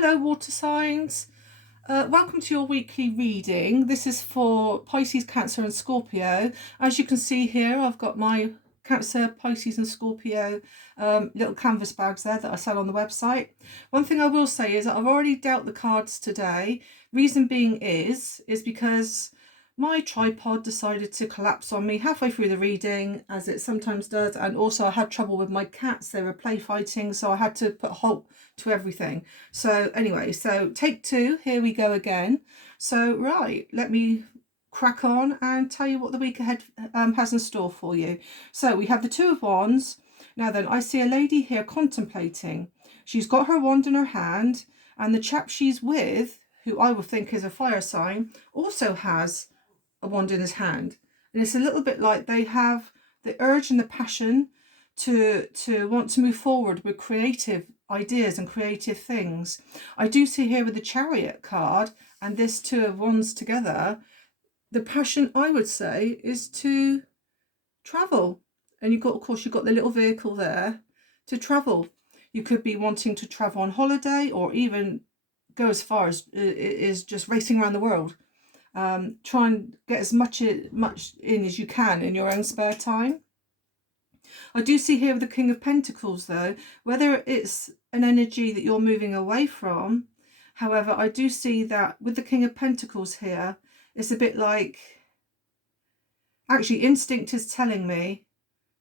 Hello, water signs. Welcome to your weekly reading. This is for Pisces, Cancer, and Scorpio. As you can see here, I've got my Cancer, Pisces, and Scorpio little canvas bags there that I sell on the website. One thing I will say is that I've already dealt the cards today. Reason being is because my tripod decided to collapse on me halfway through the reading, as it sometimes does, and also I had trouble with my cats. They were play fighting, so I had to put a halt to everything. So anyway, so take two, here we go again. So right, let me crack on and tell you what the week ahead has in store for you. So we have the Two of Wands. Now then, I see a lady here contemplating. She's got her wand in her hand, and the chap she's with, who I would think is a fire sign, also has a wand in his hand. And it's a little bit like they have the urge and the passion to want to move forward with creative ideas and creative things. I do see here with the Chariot card and this Two of Wands together, the passion, I would say, is to travel. And you've got, of course, you've got the little vehicle there to travel. You could be wanting to travel on holiday, or even go as far as is just racing around the world. Try and get as much in as you can in your own spare time. I do see here with the King of Pentacles, though, whether it's an energy that you're moving away from. However, I do see that with the King of Pentacles here, it's a bit like, actually, instinct is telling me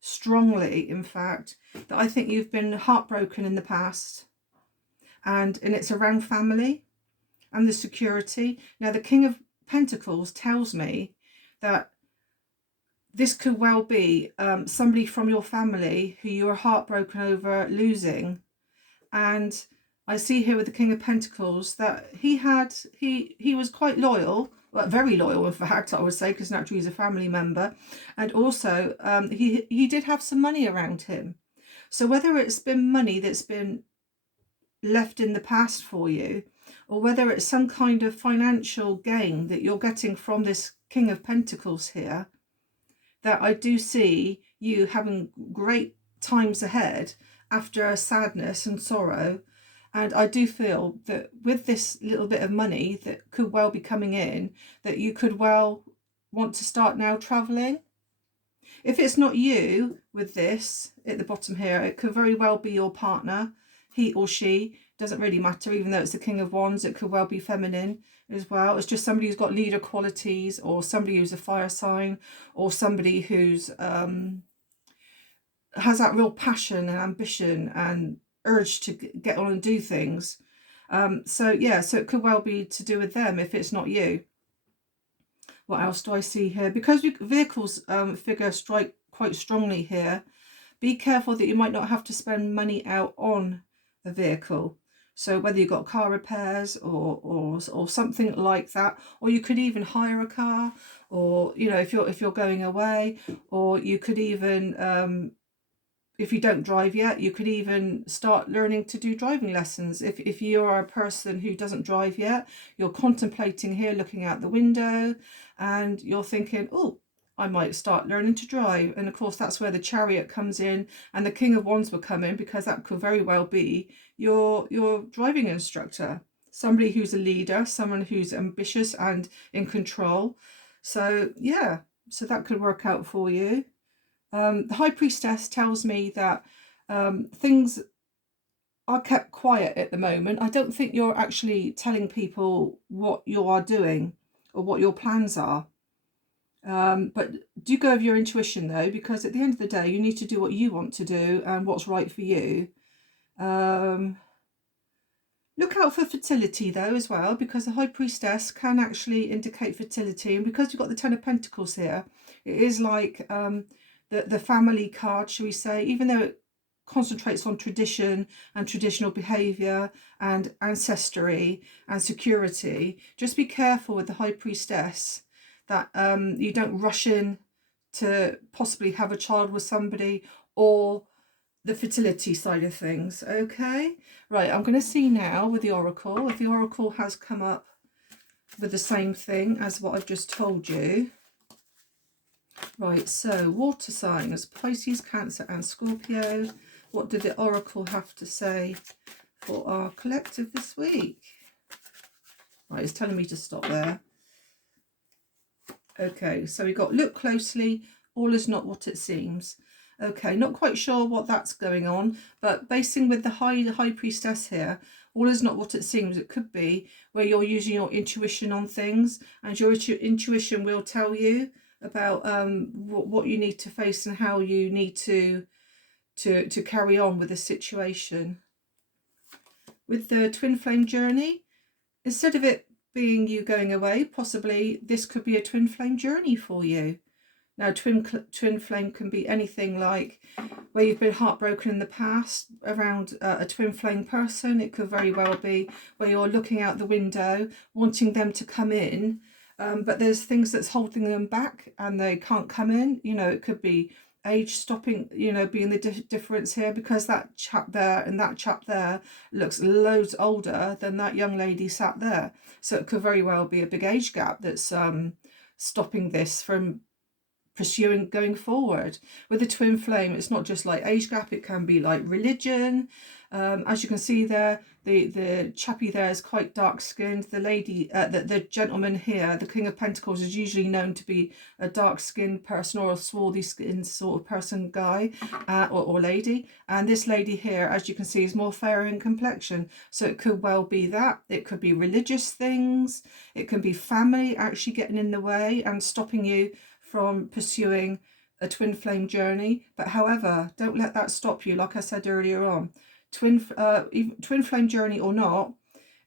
strongly, in fact, that I think you've been heartbroken in the past, and it's around family and the security. Now, the King of Pentacles tells me that this could well be somebody from your family who you are heartbroken over losing. And I see here with the King of Pentacles that he was quite loyal, well, very loyal in fact, I would say, because naturally he's a family member. And also he did have some money around him. So whether it's been money that's been left in the past for you, or whether it's some kind of financial gain that you're getting from this King of Pentacles here, that I do see you having great times ahead after sadness and sorrow. And I do feel that with this little bit of money that could well be coming in, that you could well want to start now traveling. If it's not you with this at the bottom here, it could very well be your partner, he or she, doesn't really matter. Even though it's the King of Wands, it could well be feminine as well. It's just somebody who's got leader qualities, or somebody who's a fire sign, or somebody who's has that real passion and ambition and urge to get on and do things. So it could well be to do with them if it's not you. What else do I see here? Because vehicles figure strike quite strongly here, be careful that you might not have to spend money out on a vehicle. So whether you've got car repairs or something like that, or you could even hire a car, or if you're going away, or you could even if you don't drive yet, you could even start learning to do driving lessons. If you are a person who doesn't drive yet, you're contemplating here, looking out the window, and you're thinking, oh, I might start learning to drive. And of course, that's where the Chariot comes in, and the King of Wands will come in, because that could very well be your driving instructor, somebody who's a leader, someone who's ambitious and in control. So yeah, so that could work out for you. The High Priestess tells me that things are kept quiet at the moment. I don't think you're actually telling people what you are doing or what your plans are. But do go with your intuition, though, because at the end of the day, you need to do what you want to do and what's right for you. Look out for fertility, though, as well, because the High Priestess can actually indicate fertility. And because you've got the Ten of Pentacles here, it is like the family card, shall we say, even though it concentrates on tradition and traditional behaviour and ancestry and security. Just be careful with the High Priestess that you don't rush in to possibly have a child with somebody, or the fertility side of things. Okay, right, I'm going to see now with the Oracle, if the Oracle has come up with the same thing as what I've just told you. Right, so water signs, Pisces, Cancer and Scorpio. What did the Oracle have to say for our collective this week. Right, it's telling me to stop there. Okay, so we got look closely, all is not what it seems. Okay, not quite sure what that's going on, but basing with the high priestess here, all is not what it seems. It could be where you're using your intuition on things, and your intuition will tell you about what you need to face and how you need to carry on with the situation. With the twin flame journey, instead of it being you going away, possibly this could be a twin flame journey for you. Now, twin flame can be anything like where you've been heartbroken in the past around a twin flame person. It could very well be where you're looking out the window, wanting them to come in, but there's things that's holding them back and they can't come in. You know, it could be age stopping, you know, being the difference here, because that chap there and that chap there looks loads older than that young lady sat there. So it could very well be a big age gap that's stopping this from pursuing going forward. With the twin flame, it's not just like age gap, it can be like religion. As you can see there, the chappie there is quite dark skinned. The lady, the gentleman here, the King of Pentacles, is usually known to be a dark skinned person or a swarthy skinned sort of person, guy or lady. And this lady here, as you can see, is more fair in complexion. So it could well be that. It could be religious things. It can be family actually getting in the way and stopping you from pursuing a twin flame journey. But however, don't let that stop you. Like I said earlier on, twin flame journey or not,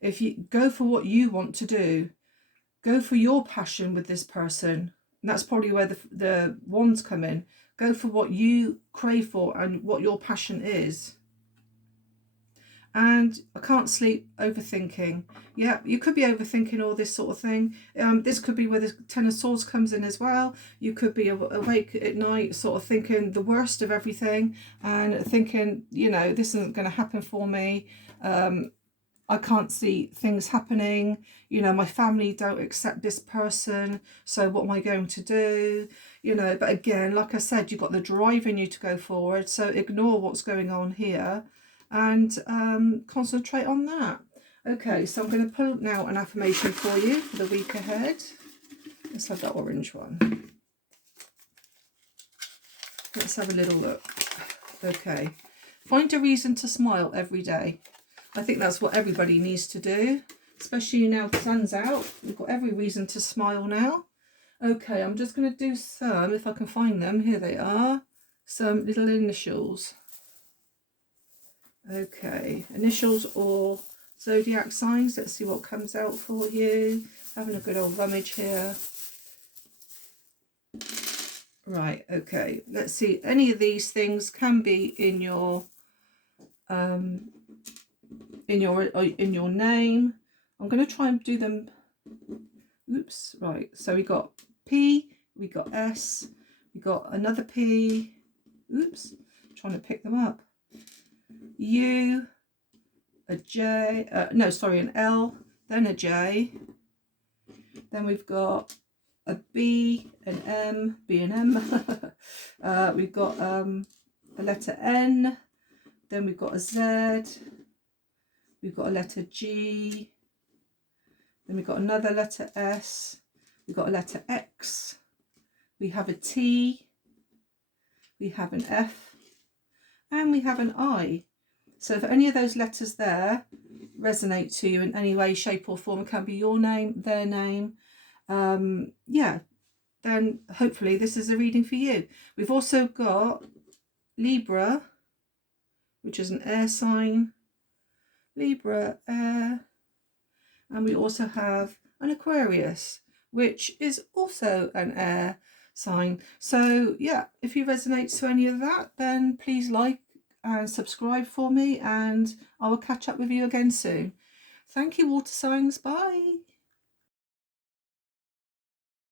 if you go for what you want to do, go for your passion with this person. And that's probably where the wands come in. Go for what you crave for and what your passion is. And I can't sleep, overthinking. Yeah, you could be overthinking all this sort of thing. This could be where the Ten of Swords comes in as well. You could be awake at night sort of thinking the worst of everything and thinking, you know, this isn't going to happen for me. I can't see things happening. You know, my family don't accept this person, so what am I going to do? You know, but again, like I said, you've got the drive in you to go forward, so ignore what's going on here and concentrate on that. Okay, so I'm going to pull now an affirmation for you for the week ahead. Let's have that orange one. Let's have a little look. Okay, find a reason to smile every day. I think that's what everybody needs to do, especially now the sun's out. We've got every reason to smile now. Okay, I'm just going to do some, if I can find them, here they are, some little initials. Okay, initials or zodiac signs. Let's see what comes out for you. Having a good old rummage here. Right, okay, let's see. Any of these things can be in your name. I'm going to try and do them. Oops, right. So we got P, we got S, we got another P. Oops, trying to pick them up. U, a J, an L, then a J. Then we've got a B, an M, B and M. We've got a letter N. Then we've got a Z. We've got a letter G. Then we've got another letter S. We've got a letter X. We have a T. We have an F. And we have an I. So if any of those letters there resonate to you in any way, shape or form, it can be your name, their name, yeah, then hopefully this is a reading for you. We've also got Libra, which is an air sign. Libra, air. And we also have an Aquarius, which is also an air sign. So yeah, if you resonate to any of that, then please like and subscribe for me, and I will catch up with you again soon. Thank you, water signs. Bye.